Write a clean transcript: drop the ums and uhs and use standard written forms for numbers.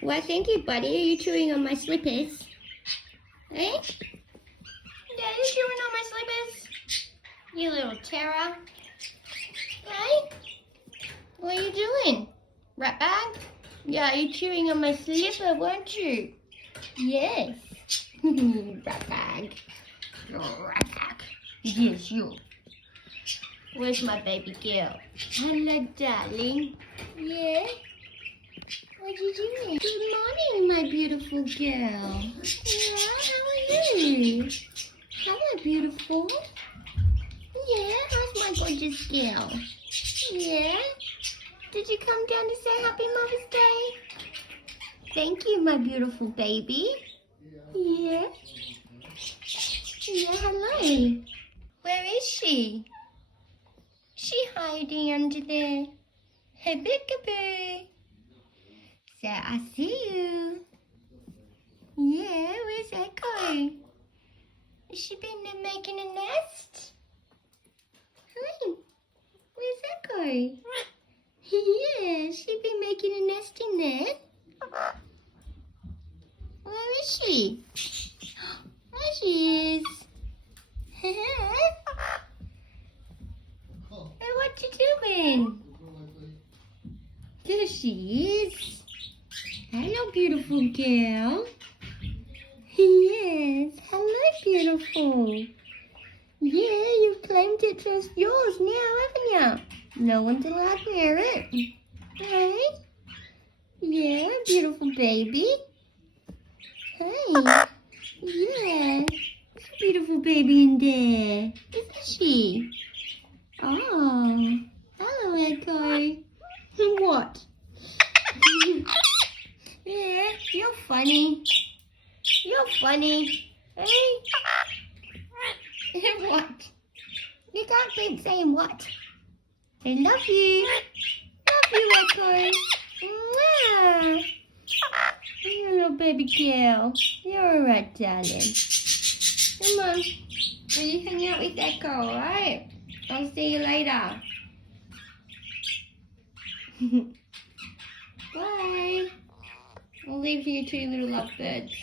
Why, thank you, buddy. Are you chewing on my slippers? Eh? Yeah, you chewing on my slippers? You little terror. Hey? What are you doing? Rat bag? Yeah, you're chewing on my slipper, weren't you? Yes. Rat bag. Rat bag. Yes, you. Where's my baby girl? Hello, darling. Yeah? What are you doing? Good morning, my beautiful girl. Yeah, how are you? Hello, beautiful. Yeah, how's my gorgeous girl? Yeah? Did you come down to say Happy Mother's Day? Thank you, my beautiful baby. Yeah? Yeah, hello. Where is she? She hiding under there. Hey, peekaboo. So I see you. Yeah, where's Echo? Has she been there making a nest? Hi, where's Echo? Yeah, she been making a nest in there. Where is she? There she is. Hey, what you doing? There she is. Hello, beautiful girl. Yes, hello, beautiful. Yeah, you've claimed it as yours now, haven't you? No one's allowed near it. Hey? Yeah, beautiful baby. Hey. Yeah. There's a beautiful baby in there. Isn't she? Oh. Hello, Echo. What? Yeah, you're funny. You're funny. Hey? What? You can't keep saying what. I love you. Love you, Echo. Mwah. You're a little baby girl. You're alright, darling. Come on. Will you hang out with Echo, alright? I'll see you later. Bye. I'll leave you two little lovebirds.